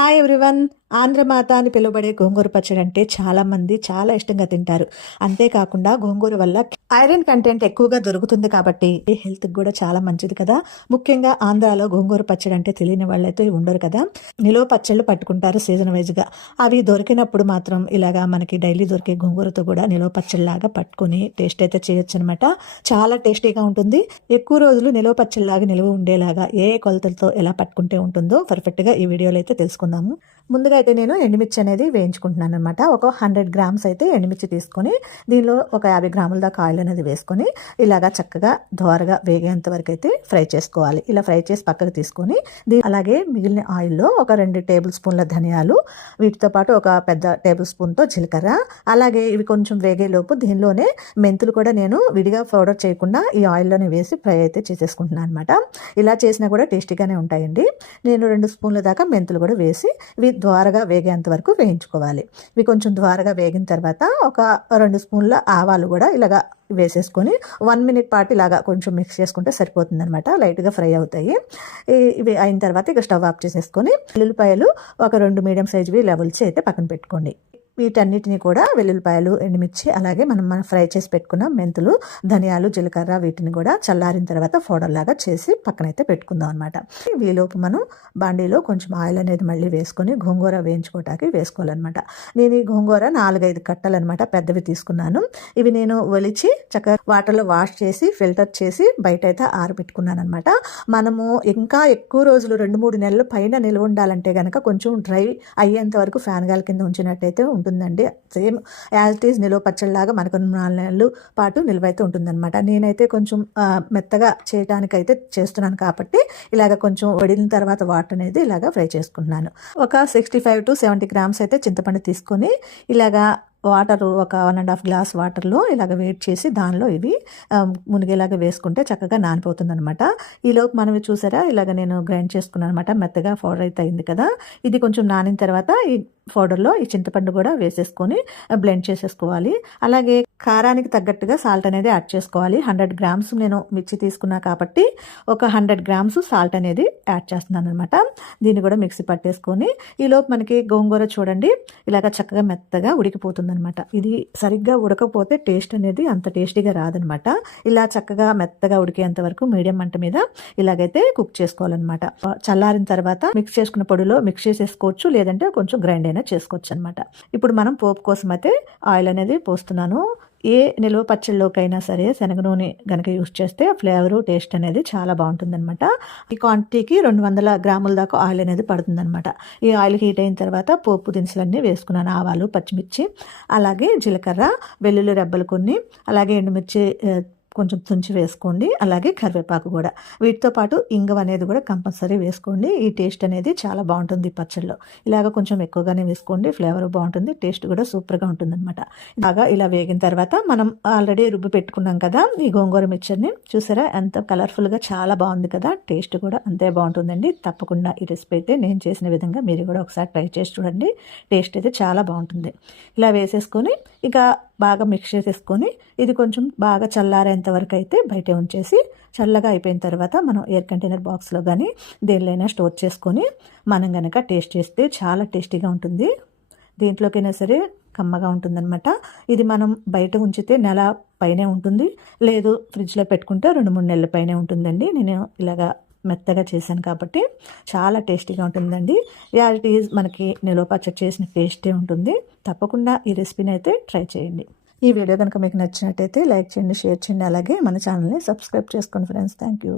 Hi everyone. ఆంధ్రమాత అని పిలువబడే గోంగూర పచ్చడి అంటే చాలామంది చాలా ఇష్టంగా తింటారు. అంతేకాకుండా గోంగూర వల్ల ఐరన్ కంటెంట్ ఎక్కువగా దొరుకుతుంది కాబట్టి హెల్త్ కూడా చాలా మంచిది కదా. ముఖ్యంగా ఆంధ్రాలో గోంగూర పచ్చడి అంటే తెలియని వాళ్ళైతే ఉండరు కదా. నిలువ పచ్చళ్ళు పట్టుకుంటారు సీజన్ వైజ్గా అవి దొరికినప్పుడు మాత్రం ఇలాగా మనకి డైలీ దొరికే గోంగూరతో కూడా నిలువ పచ్చళ్ళలాగా పట్టుకొని టేస్ట్ అయితే చేయొచ్చు అనమాట చాలా టేస్టీగా ఉంటుంది. ఎక్కువ రోజులు నిలువ పచ్చళ్ళలాగా నిలువ ఉండేలాగా ఏ ఏ కొలతలతో ఎలా పట్టుకుంటే ఉంటుందో పర్ఫెక్ట్గా ఈ వీడియోలో అయితే తెలుసుకుందాము. ముందుగా అయితే నేను ఎండుమిర్చి అనేది వేయించుకుంటున్నాను అనమాట ఒక హండ్రెడ్ గ్రామ్స్ అయితే ఎండుమిర్చి తీసుకొని దీనిలో ఒక యాభై గ్రాముల దాకా ఆయిల్ అనేది వేసుకొని ఇలాగా చక్కగా దోరగా వేగేంత వరకు అయితే ఫ్రై చేసుకోవాలి. ఇలా ఫ్రై చేసి పక్కకు తీసుకొని దీ అలాగే మిగిలిన ఆయిల్లో ఒక రెండు టేబుల్ స్పూన్ల ధనియాలు వీటితో పాటు ఒక పెద్ద టేబుల్ స్పూన్తో జీలకర్ర అలాగే ఇవి కొంచెం వేగేలోపు దీనిలోనే మెంతులు కూడా నేను విడిగా పౌడర్ చేయకుండా ఈ ఆయిల్లోనే వేసి ఫ్రై అయితే చేసేసుకుంటున్నాను అనమాట ఇలా చేసినా కూడా టేస్టీగానే ఉంటాయండి. నేను రెండు స్పూన్ల దాకా మెంతులు కూడా వేసి ఇవి ద్వారగా వేగేంత వరకు వేయించుకోవాలి. ఇవి కొంచెం ద్వారగా వేగిన తర్వాత ఒక రెండు స్పూన్ల ఆవాలు కూడా ఇలాగా వేసేసుకొని వన్ మినిట్ పాటు ఇలాగా కొంచెం మిక్స్ చేసుకుంటే సరిపోతుంది అనమాట లైట్గా ఫ్రై అవుతాయి. ఇవి అయిన తర్వాత ఇక స్టవ్ ఆఫ్ చేసేసుకొని ఉల్లిపాయలు ఒక రెండు మీడియం సైజువి లెవెల్స్ అయితే పక్కన పెట్టుకోండి. వీటన్నిటిని కూడా వెల్లుల్లిపాయలు ఎండుమిర్చి అలాగే మనం మనం ఫ్రై చేసి పెట్టుకున్న మెంతులు ధనియాలు జీలకర్ర వీటిని కూడా చల్లారిన తర్వాత ఫోడల్లాగా చేసి పక్కనైతే పెట్టుకుందాం అనమాట వీలోపు మనం బాండీలో కొంచెం ఆయిల్ అనేది మళ్ళీ వేసుకొని గోంగూర వేయించుకోవటానికి వేసుకోవాలన్నమాట. నేను ఈ గోంగూర నాలుగైదు కట్టలు అనమాట పెద్దవి తీసుకున్నాను. ఇవి నేను ఒలిచి చక్కగా వాటర్లో వాష్ చేసి ఫిల్టర్ చేసి బయట అయితే ఆరబెట్టుకున్నాను అనమాట మనము ఇంకా ఎక్కువ రోజులు రెండు మూడు నెలలు పైన నిల్వ ఉండాలంటే కనుక కొంచెం డ్రై అయ్యేంత వరకు ఫ్యాన్ గాలి కింద ఉంచినట్టయితే ఉంటుంది ఉంటుందండి. సేమ్ యాజ్ ఇట్ ఈజ్ నిలువ పచ్చడిలాగా మనకు నాలుగు నెలలు పాటు నిల్వ అయితే ఉంటుందన్నమాట. నేనైతే కొంచెం మెత్తగా మెత్తగా చేయడానికైతే చేస్తున్నాను కాబట్టి ఇలాగ కొంచెం వడిలిన తర్వాత వాటర్ అనేది ఇలాగ ఫ్రై చేసుకుంటున్నాను. ఒక sixty five to seventy grams అయితే చింతపండు తీసుకొని ఇలాగా వాటర్ ఒక వన్ అండ్ హాఫ్ గ్లాస్ వాటర్లో ఇలాగ వేట్ చేసి దానిలో ఇవి మునిగేలాగా వేసుకుంటే చక్కగా నానిపోతుంది అనమాట ఈలోపు మనం చూసారా? ఇలాగ నేను గ్రైండ్ చేసుకున్నాను అనమాట మెత్తగా పౌడర్ అయితే అయింది కదా. ఇది కొంచెం నానిన తర్వాత ఈ పౌడర్లో ఈ చింతపండు కూడా వేసేసుకొని బ్లెండ్ చేసేసుకోవాలి. అలాగే కారానికి తగ్గట్టుగా సాల్ట్ అనేది యాడ్ చేసుకోవాలి. హండ్రెడ్ గ్రామ్స్ నేను మిర్చి తీసుకున్నా కాబట్టి ఒక హండ్రెడ్ గ్రామ్స్ సాల్ట్ అనేది యాడ్ చేస్తున్నాను అనమాట దీన్ని కూడా మిక్సీ పట్టేసుకొని ఈలోపు మనకి గోంగూర చూడండి ఇలాగ చక్కగా మెత్తగా ఉడికిపోతుంది అనమాట ఇది సరిగ్గా ఉడకపోతే టేస్ట్ అనేది అంత టేస్టీగా రాదనమాట ఇలా చక్కగా మెత్తగా ఉడికేంత వరకు మీడియం మంట మీద ఇలాగైతే కుక్ చేసుకోవాలన్నమాట. చల్లారిన తర్వాత మిక్స్ చేసుకున్న పొడిలో మిక్స్ చేసేసుకోవచ్చు లేదంటే కొంచెం గ్రైండ్ అయినా చేసుకోవచ్చు అనమాట ఇప్పుడు మనం పోపు కోసం అయితే ఆయిల్ అనేది పోస్తున్నాను. ఏ నిల్వ పచ్చళ్ళలోకైనా సరే శనగ నూనె గనక యూస్ చేస్తే ఫ్లేవరు టేస్ట్ అనేది చాలా బాగుంటుందన్నమాట. ఈ క్వాంటిటీకి రెండు వందల గ్రాముల దాకా ఆయిల్ అనేది పడుతుందన్నమాట. ఈ ఆయిల్ హీట్ అయిన తర్వాత పోపు దినుసులన్నీ వేసుకున్నాను. ఆవాలు పచ్చిమిర్చి అలాగే జీలకర్ర వెల్లుల్లి రెబ్బలు కొన్ని అలాగే ఎండుమిర్చి కొంచెం తుంచి వేసుకోండి. అలాగే కరివేపాకు కూడా. వీటితో పాటు ఇంగవ అనేది కూడా కంపల్సరీ వేసుకోండి. ఈ టేస్ట్ అనేది చాలా బాగుంటుంది ఈ పచ్చళ్ళలో. ఇలాగ కొంచెం ఎక్కువగానే వేసుకోండి. ఫ్లేవర్ బాగుంటుంది. టేస్ట్ కూడా సూపర్గా ఉంటుంది అనమాట బాగా ఇలా వేగిన తర్వాత మనం ఆల్రెడీ రుబ్బి పెట్టుకున్నాం కదా ఈ గోంగూర మిక్చర్ని. చూసారా? ఎంత కలర్ఫుల్గా చాలా బాగుంది కదా. టేస్ట్ కూడా అంతే బాగుంటుందండి. తప్పకుండా ఈ రెసిపీ అయితే నేను చేసిన విధంగా మీరు కూడా ఒకసారి ట్రై చేసి చూడండి. టేస్ట్ అయితే చాలా బాగుంటుంది. ఇలా వేసేసుకొని ఇక బాగా మిక్స్ చేసేసుకొని ఇది కొంచెం బాగా చల్లారేంత వరకు అయితే బయట ఉంచేసి చల్లగా అయిపోయిన తర్వాత మనం ఎయిర్ కంటైనర్ బాక్స్లో కానీ దేనిలో స్టోర్ చేసుకొని మనం కనుక టేస్ట్ చేస్తే చాలా టేస్టీగా ఉంటుంది. దేంట్లోకైనా సరే కమ్మగా ఉంటుందన్నమాట. ఇది మనం బయట ఉంచితే నెల పైనే ఉంటుంది. లేదు ఫ్రిడ్జ్లో పెట్టుకుంటే రెండు మూడు నెలల పైనే ఉంటుందండి. నేను ఇలాగా మెత్తగా చేశాను కాబట్టి చాలా టేస్టీగా ఉంటుందండి. యాజ్ ఇట్ ఈజ్ మనకి నిలువ పచ్చడి చేసిన టేస్టే ఉంటుంది. తప్పకుండా ఈ రెసిపీని అయితే ట్రై చేయండి. ఈ వీడియో కనుక మీకు నచ్చినట్టయితే లైక్ చేయండి షేర్ చేయండి అలాగే మన ఛానల్ని సబ్స్క్రైబ్ చేసుకోండి ఫ్రెండ్స్. Thank you